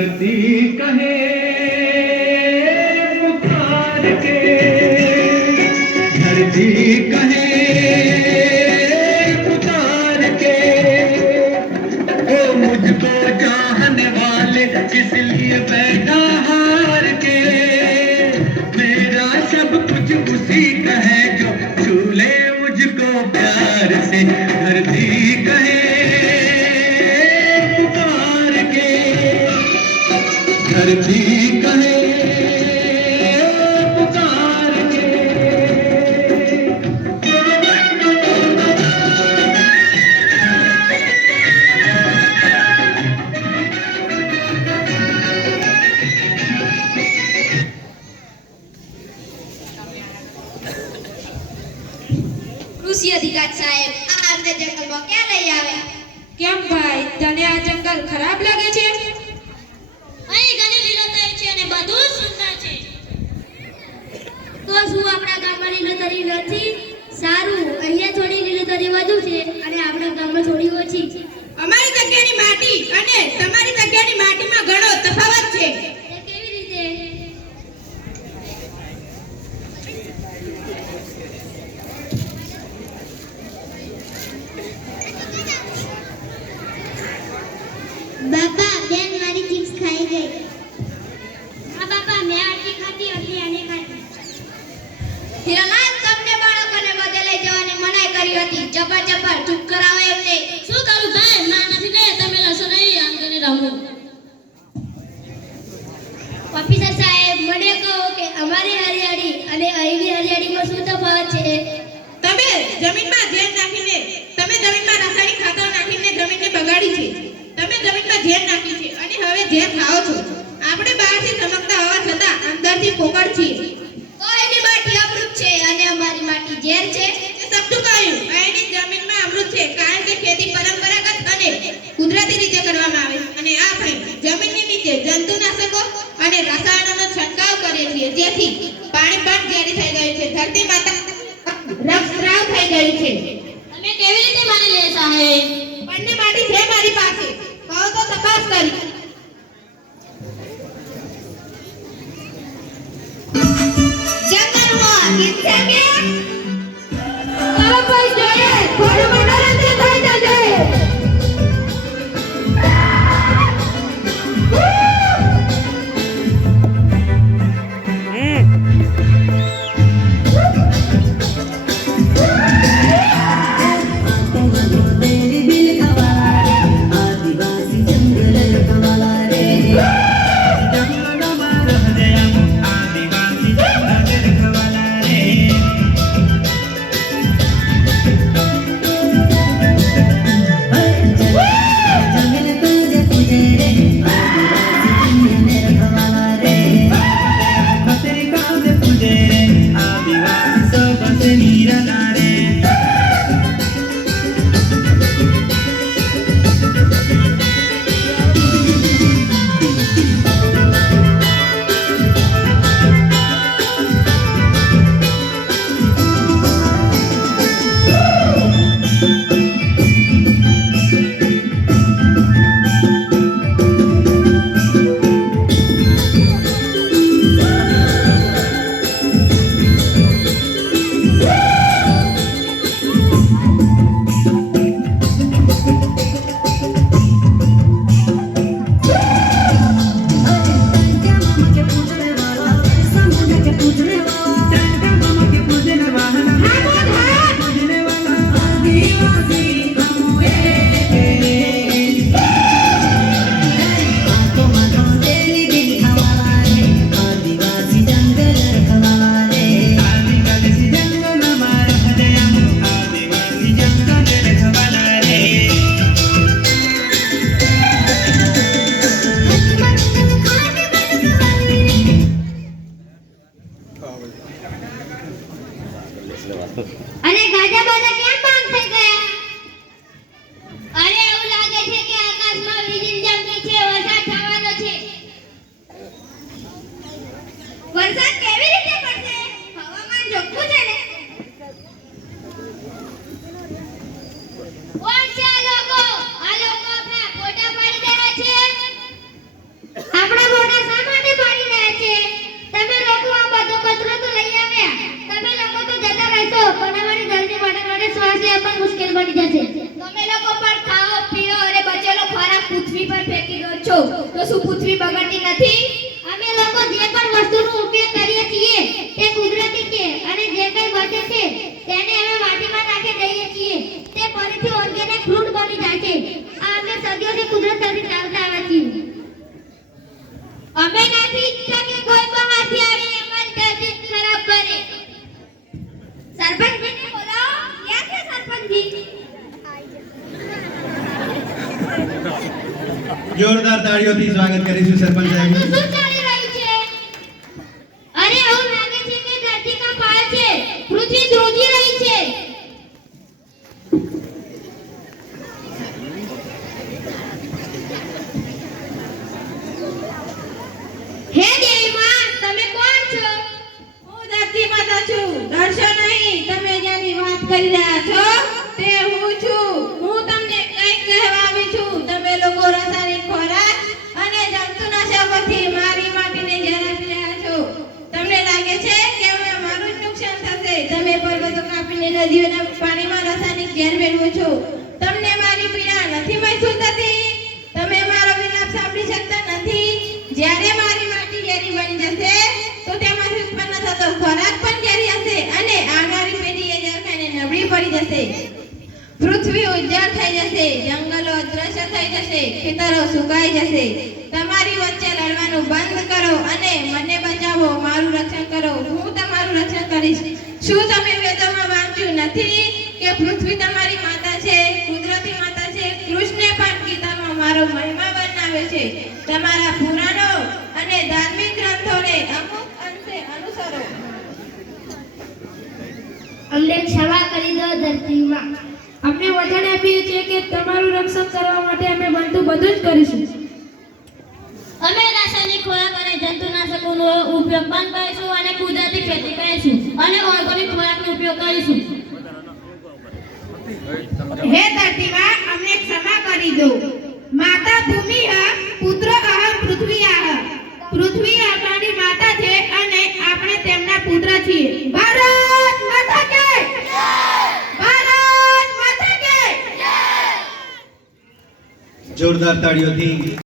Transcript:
धरती कहे पुकार के, धरती कहे पुकार के, ओ मुझको चाहने वाले किस लिए बैठा हार के, मेरा सब कुछ उसी का है जो छू ले मुझको प्यार से, धरती कहे पुकार के, धरती कहे पुकार के। કૃષિ અધિકારી સાહેબ, આ અમને જંગલમાં ક્યાં લઈ આવ્યા? કેમ ભાઈ, તને આ જંગલ ખરાબ લાગે છે? અહીં ઘણી લીલોતરી છે અને બધું સુંદર છે. તો શું આપણા ગામમાં લીલોતરી નથી? સારું, અહીંયા થોડી લીલોતરી વધુ છે અને આપણા ગામમાં થોડી ઓછી છે. અમારી જગ્યાની માટી અને તમારી જગ્યાની માટીમાં ઘણો તફાવત છે. તે કેવી રીતે? બાપા, બેન મારી ચિપ્સ ખાઈ ગઈ. હા બાપા, મેં આટલી ખાધી હતી અને ખાધી. હીરાલાલ, તમને બાળકોને બધે લઈ જવાની મનાઈ કરી હતી. ચપર ચપર ચૂપ કરાવો એમને. શું કરું ભાઈ, ના નથી ને, તમે લસો નહીં, આમ કરીને રમો. ઓફિસર સાહેબ, મને કહો કે અમારી હરિયાળી અને અહીંની હરિયાળીમાં શું તફાવત છે? તમે જમીનમાં ઝેર નાખીને, તમે જમીનમાં રાસાયણિક ખાતર નાખીને જમીનને બગાડી છે. તમે જમીનમાં ઝેર નાખી છે અને હવે ઝેર ખાઓ છો. આપણે બહારથી ચમકતા હોવા છતાં અંદરથી પોકળ છીએ. તો એની માટી અમૃત છે અને અમારી માટી ઝેર છે. એ સબટું કહ્યું. અહીંની જમીનમાં અમૃત છે કારણ કે ખેતી પરંપરાગત અને કુદરતી રીતે કરવામાં આવે છે અને આપણે જમીનની નીચે જંતુનાશકો અને રસાયણોનો છંટકાવ કરીએ છીએ, જેથી પાણી પણ ઝેરી થઈ ગયું છે. ધરતી માતા રક્તસ્રાવ થઈ ગયું છે. તમે કેવી રીતે માની લે સાહેબ? બંને માટી છે મારી પાસે. કહો તો તપાસ કરી. જંગલમાં ગીત છે કે? ચાલો ભાઈ જોઈએ, થોડું મનોરંજન થઈ જશે. પર ફેંકી દો છો તો શું પૃથ્વી બગડતી નથી? અમે લોકો જે પણ વસ્તુનો ઉપયોગ કરીએ છીએ તે કુદરતી છે અને જે કંઈ બચે છે તેને અમે માટીમાં નાખી દઈએ છીએ. તે ફરીથી ઓર્ગેનિક ફ્રૂટ બની જાય છે. આ અમે સદીઓથી કુદરત સાથે ચાલતા આવ્યા છીએ. અમે નથી ઈચ્છતા કે કોઈ બહારથી આવી અમારી ધરતી ખરાબ કરે. સરપંચજીને બોલાવો. ક્યાં છે સરપંચજી? જોરદાર તાળીઓથી સ્વાગત કરીશું સરપંચ સાહેબનું. શું ચાલી રહ્યું છે? અરે એવું લાગે છે કે ધરતી કંપાય છે, પૃથ્વી ધ્રુજી રહી છે. હે દેવી માં, તમે કોણ છો? હું ધરતી માતા છું. ડરશો નહીં. તમે જેની વાત કરી રહ્યા છો તે હું છું. હું તમને કંઈક કહેવા આવી છું. તમે લોકો રાસાયણિક ખોરાક અને જંતુનાશકોથી મારી માટીને ઝેરાવી રહ્યા છો. તમને લાગે છે કે હવે મારું જ નુકસાન થશે. તમે પર્વતો કાપીને નદીઓના પાણીમાં રાસાયણિક ઝેર ભેળવો છો. તમને મારી પીડા નથી મહેસૂસ થતી? તમે મારો વિલાપ સાંભળી શકતા નથી? જ્યારે મારી માટી ઝેરી બની જશે તો તેમાંથી ઉત્પન્ન થતો ખોરાક પણ ઝેરી હશે અને આવનારી પેઢી એ ઝેર ખાઈને નબળી પડી જશે. પૃથ્વી ઉજ્જડ થઈ જશે, જંગલો અદ્રશ્ય થઈ જશે, ખેતરો સુકાઈ જશે. તમારી વચ્ચે લડવાનું બંધ કરો અને મને બચાવો, મારું રક્ષણ કરો. હું તમારું રક્ષણ કરીશ. શું તમે વેદોમાં વાંચ્યું નથી કે પૃથ્વી તમારી માતા છે, કુદરતી માતા છે? કૃષ્ણે પણ ગીતામાં મારો મહિમા વર્ણવ્યો છે. તમારા પુરાણો અને ધાર્મિક ગ્રંથોને અમુક અંશે અનુસરો. અમને ક્ષમા કરી દો ધરતીમાં. અમને વચન આપ્યું છે કે તમારું રક્ષણ કરવા માટે અમે બનતું બધું જ કરીશું. અમે રાસાયણિક ખોરાક અને જંતુનાશકોનો ઉપયોગ બંધ કરીશું અને કુદરતી ખેતી કરીશું અને ઓર્ગેનિક ખોરાકનો ઉપયોગ કરીશું. હે ધરતીમાં, અમને ક્ષમા કરી દો. માતા ભૂમિ પુત્ર અહમ પૃથ્વી પૃથ્વી આપણી માતા છે અને આપણે તેમના પુત્ર છીએ. ભારત માતા કે જય! ભારત માતા કે જય! જોરદાર તાળીઓથી